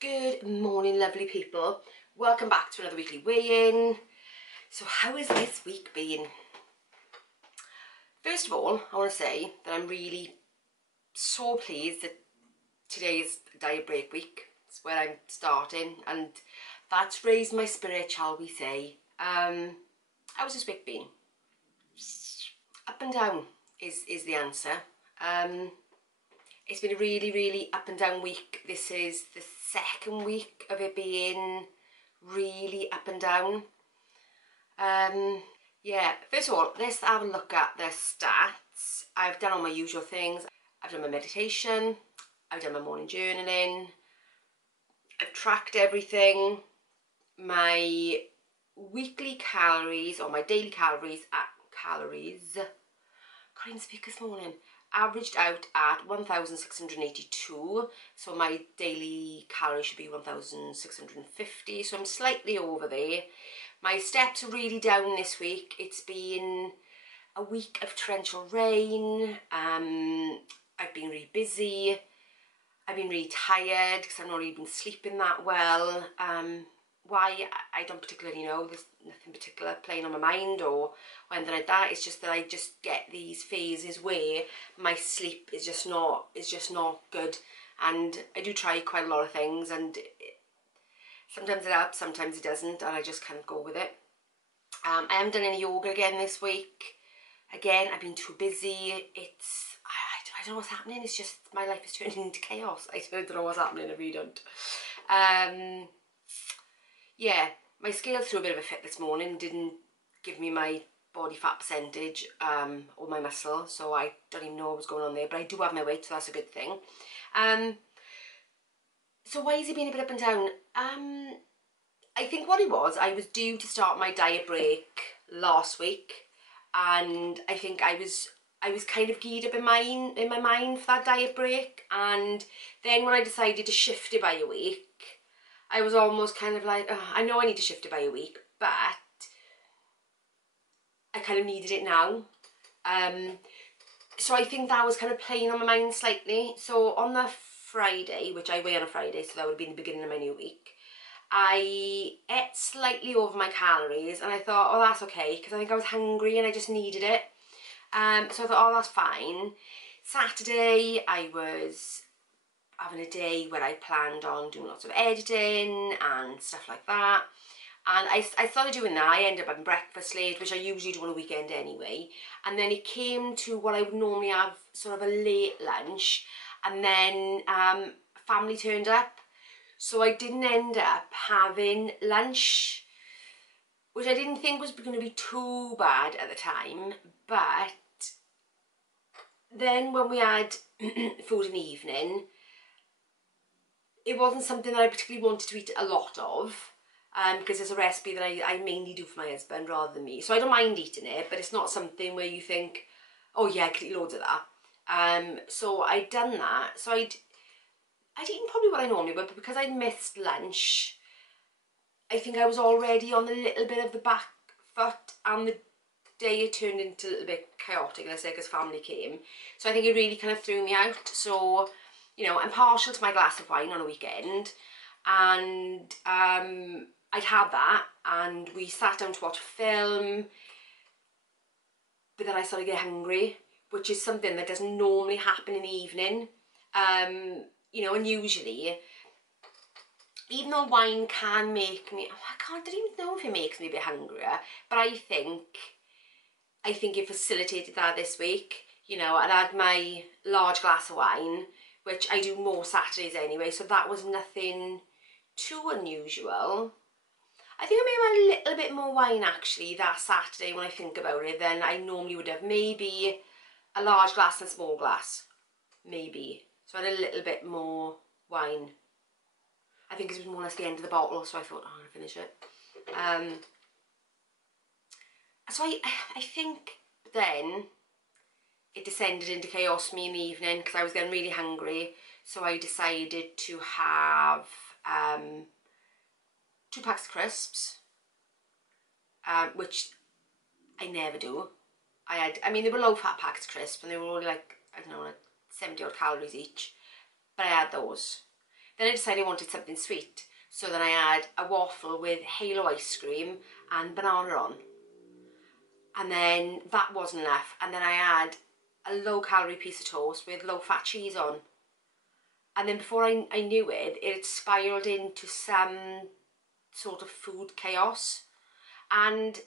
Good morning, lovely people. Welcome back to another weekly weigh-in. So how has this week been? First of all, I want to say that I'm really so pleased that today is diet break week. It's where I'm starting, and that's raised my spirit, shall we say. How's this week been? Up and down is the answer. It's been a really up and down week. This is the second week of it being really up and down. Yeah, first of all, let's have a look at the stats. I've done all my usual things. I've done my meditation, I've done my morning journaling, I've tracked everything. My weekly calories, or my daily calories, can't even speak this morning, averaged out at 1,682, so my daily calories should be 1,650, so I'm slightly over there. My steps are really down this week. It's been a week of torrential rain. I've been really busy. I've been really tired because I've not really been sleeping that well. Why, I don't particularly know. There's nothing particular playing on my mind or anything like that. It's just that I just get these phases where my sleep is just not good, and I do try quite a lot of things, and sometimes it helps, sometimes it doesn't, and I just can't go with it. I haven't done any yoga again this week. Again, I've been too busy. I don't know what's happening. It's just my life is turning into chaos. I don't know what's happening. I really don't. Yeah, my scale threw a bit of a fit this morning. Didn't give me my body fat percentage or my muscle, so I don't even know what was going on there, but I do have my weight, so that's a good thing. So why has it been a bit up and down? I think what it was, I was due to start my diet break last week, and I think I was kind of geared up in my mind for that diet break, and then when I decided to shift it by a week, I was almost kind of like, oh, I know I need to shift it by a week, but I kind of needed it now. So I think that was kind of playing on my mind slightly. So on the Friday, which I weigh on a Friday, so that would have been the beginning of my new week, I ate slightly over my calories, and I thought, oh, that's okay, because I think I was hungry and I just needed it. So I thought, oh, that's fine. Saturday, I was having a day where I planned on doing lots of editing and stuff like that, and I started doing that. I ended up having breakfast late, which I usually do on a weekend anyway, and then it came to what I would normally have, sort of a late lunch, and then family turned up, so I didn't end up having lunch, which I didn't think was going to be too bad at the time. But then when we had food in the evening, it wasn't something that I particularly wanted to eat a lot of, because it's a recipe that I mainly do for my husband rather than me. So I don't mind eating it, but it's not something where you think, oh yeah, I could eat loads of that. So I'd done that. So I'd eaten probably what I normally would, but because I'd missed lunch, I think I was already on a little bit of the back foot, and the day it turned into a little bit chaotic, let's say, because family came. So I think it really kind of threw me out. So, you know, I'm partial to my glass of wine on a weekend, and I'd had that, and we sat down to watch a film, but then I started to get hungry, which is something that doesn't normally happen in the evening. You know, and usually, even though wine can make me, I don't even know if it makes me a bit hungrier, but I think it facilitated that this week. You know, I'd had my large glass of wine, which I do more Saturdays anyway, so that was nothing too unusual. I think I may have had a little bit more wine actually that Saturday when I think about it than I normally would have. Maybe a large glass and a small glass, maybe. So I had a little bit more wine. I think it was more or less the end of the bottle, so I thought, oh, I'm going to finish it. So I think then it descended into chaos for me in the evening because I was getting really hungry, so I decided to have 2 packs of crisps, which I never do. I mean, they were low-fat packs of crisps, and they were only like, I don't know, like 70 odd calories each, but I had those. Then I decided I wanted something sweet. So then I had a waffle with Halo ice cream and banana on. And then that wasn't enough. And then I had a low-calorie piece of toast with low-fat cheese on. And then before I knew it, it spiraled into some sort of food chaos. And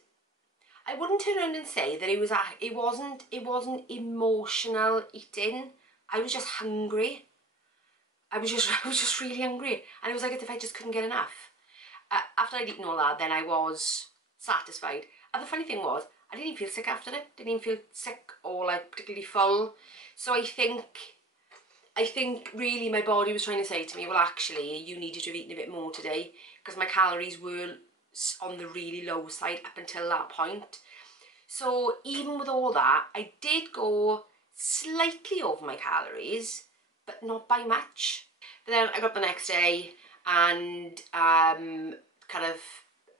I wouldn't turn around and say that it wasn't emotional eating. I was just hungry. I was just really hungry. And it was like as if I just couldn't get enough. After I'd eaten all that, then I was satisfied. And the funny thing was, I didn't even feel sick after it. Didn't even feel sick or like particularly full. So I think really my body was trying to say to me, well, actually, you needed to have eaten a bit more today, because my calories were on the really low side up until that point. So even with all that, I did go slightly over my calories, but not by much. But then I got up the next day and kind of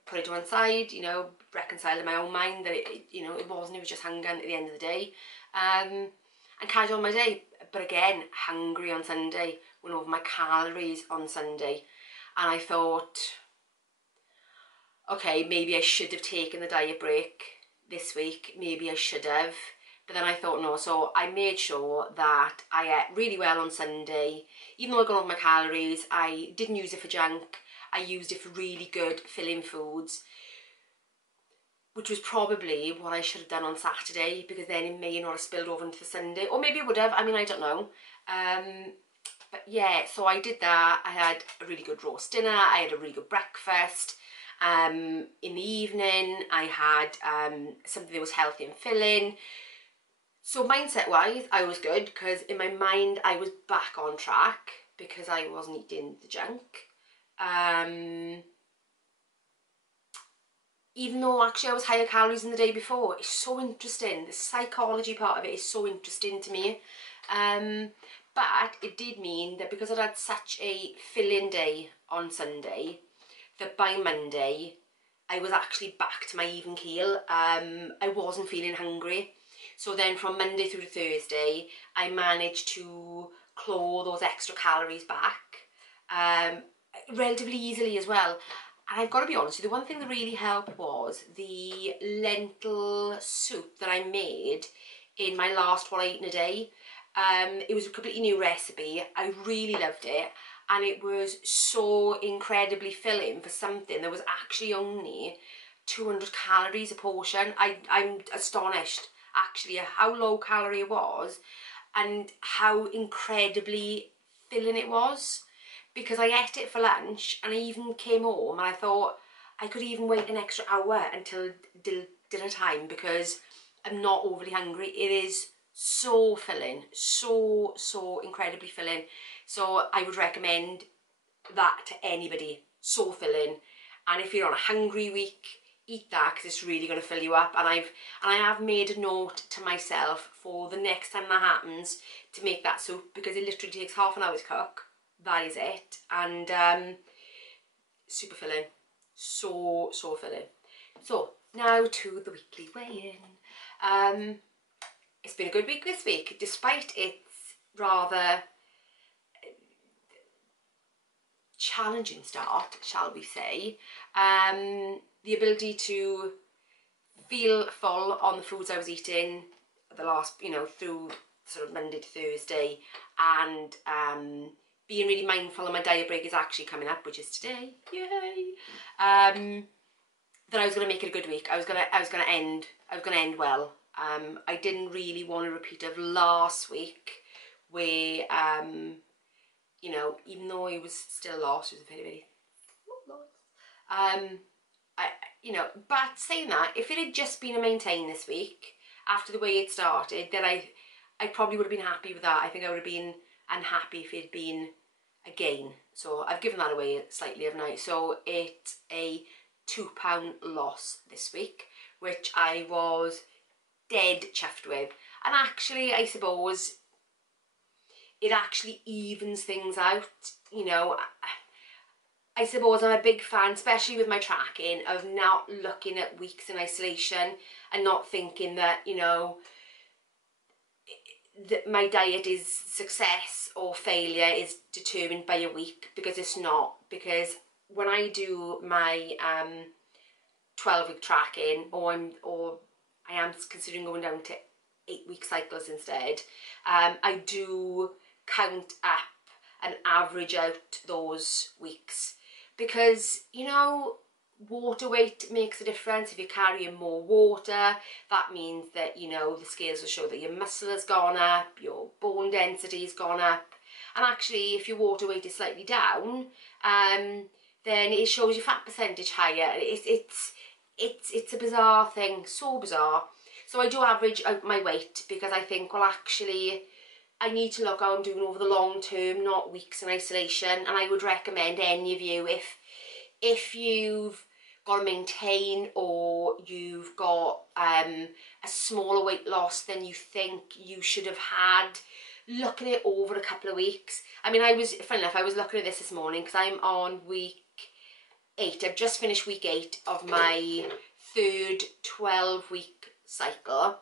put it to one side, you know, reconciled in my own mind that it was just hunger at the end of the day, and carried on my day. But again, hungry on Sunday, went over my calories on Sunday, and I thought, okay, maybe I should have taken the diet break this week, maybe I should have. But then I thought no, so I made sure that I ate really well on Sunday. Even though I got over my calories, I didn't use it for junk. I used it for really good filling foods, which was probably what I should have done on Saturday, because then it may not have spilled over into the Sunday, or maybe it would have, I mean, I don't know. But yeah, so I did that. I had a really good roast dinner, I had a really good breakfast. In the evening, I had something that was healthy and filling. So mindset-wise, I was good, because in my mind, I was back on track, because I wasn't eating the junk. Even though actually I was higher calories than the day before. It's so interesting. The psychology part of it is so interesting to me. But it did mean that because I'd had such a filling day on Sunday, that by Monday I was actually back to my even keel. I wasn't feeling hungry. So then from Monday through to Thursday, I managed to claw those extra calories back relatively easily as well. And I've got to be honest with you, the one thing that really helped was the lentil soup that I made in my last What I Eat in a Day. It was a completely new recipe. I really loved it. And it was so incredibly filling for something that was actually only 200 calories a portion. I'm astonished, actually, at how low calorie it was and how incredibly filling it was. Because I ate it for lunch and I even came home and I thought I could even wait an extra hour until dinner time, because I'm not overly hungry. It is so filling, so incredibly filling. So I would recommend that to anybody. So filling. And if you're on a hungry week, eat that, because it's really going to fill you up. And I have made a note to myself for the next time that happens to make that soup, because it literally takes half an hour to cook. That is it. And super filling. So filling. So now to the weekly weigh-in. It's been a good week this week, despite its rather challenging start, shall we say. The ability to feel full on the foods I was eating the last, through sort of Monday to Thursday, and being really mindful of my diet break is actually coming up, which is today. Yay! That I was going to make it a good week. I was going to end well. I didn't really want a repeat of last week, where even though it was still a loss, it was a very loss. But saying that, if it had just been a maintain this week after the way it started, then I probably would have been happy with that. I think I would have been unhappy if it had been a gain. So I've given that away slightly, haven't I? So it's a £2 loss this week, which I was dead chuffed with. And actually, I suppose it actually evens things out. I suppose I'm a big fan, especially with my tracking, of not looking at weeks in isolation and not thinking that, my diet is success or failure is determined by a week, because it's not. Because when I do my 12-week tracking, or I am considering going down to 8-week cycles instead, I do count up and average out those weeks, because, you know, water weight makes a difference. If you're carrying more water, that means that, you know, the scales will show that your muscle has gone up, your bone density has gone up. And actually, if your water weight is slightly down, then it shows your fat percentage higher. It's a bizarre thing, so bizarre. So I do average out my weight, because I think, well, actually, I need to look how I'm doing over the long term, not weeks in isolation. And I would recommend any of you, if you've got to maintain, or you've got a smaller weight loss than you think you should have had, look at it over a couple of weeks. I mean, funny enough, I was looking at this morning, because I'm on week 8. I've just finished week 8 of my 3rd 12-week cycle.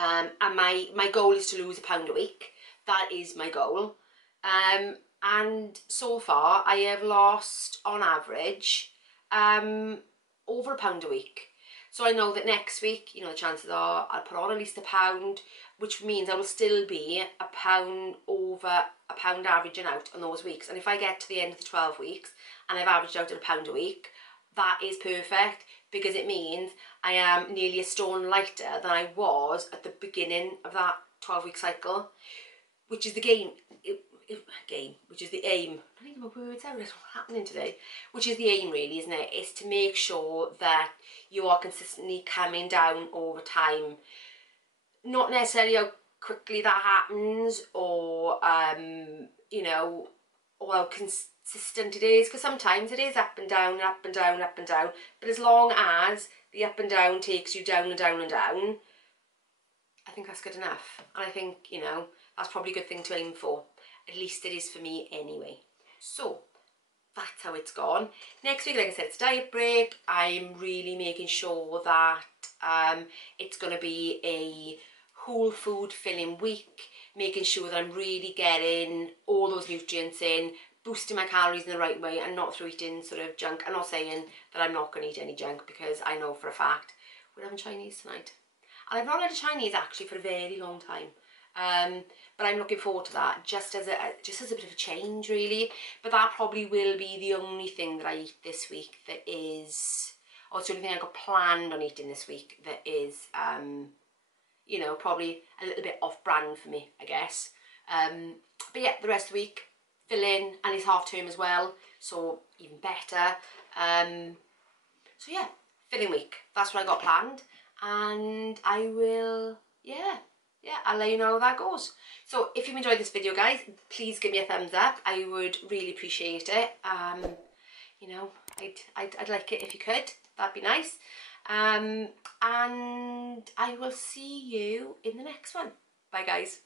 And my goal is to lose £1 a week. That is my goal. And so far I have lost, on average, over £1 a week. So I know that next week, you know, the chances are I'll put on at least £1, which means I will still be £1 over £1 averaging out on those weeks. And if I get to the end of the 12 weeks and I've averaged out at £1 a week, that is perfect, because it means I am nearly a stone lighter than I was at the beginning of that 12-week cycle, which is the which is the aim. I think my words out, what's happening today? Which is the aim, really, isn't it? Is to make sure that you are consistently coming down over time. Not necessarily how quickly that happens, or you know, or how consistent it is, because sometimes it is up and down, up and down, up and down. But as long as the up and down takes you down and down and down, I think that's good enough. And I think, you know, that's probably a good thing to aim for. At least it is for me anyway. So that's how it's gone. Next week, like I said, it's diet break. I'm really making sure that it's going to be a whole food filling week, making sure that I'm really getting all those nutrients in, boosting my calories in the right way, and not through eating sort of junk. I'm not saying that I'm not going to eat any junk, because I know for a fact we're having Chinese tonight. And I've not had a Chinese actually for a very long time. But I'm looking forward to that, just as a bit of a change, really. But that probably will be the only thing that I eat this week that is, or it's the only thing I got planned on eating this week that is, you know, probably a little bit off-brand for me, I guess. But yeah, the rest of the week, fill in, and it's half term as well, so even better. So yeah, filling week, that's what I got planned, and I will, yeah, I'll let you know how that goes. So if you've enjoyed this video, guys, please give me a thumbs up. I would really appreciate it. You know, I'd like it if you could. That'd be nice. And I will see you in the next one. Bye, guys.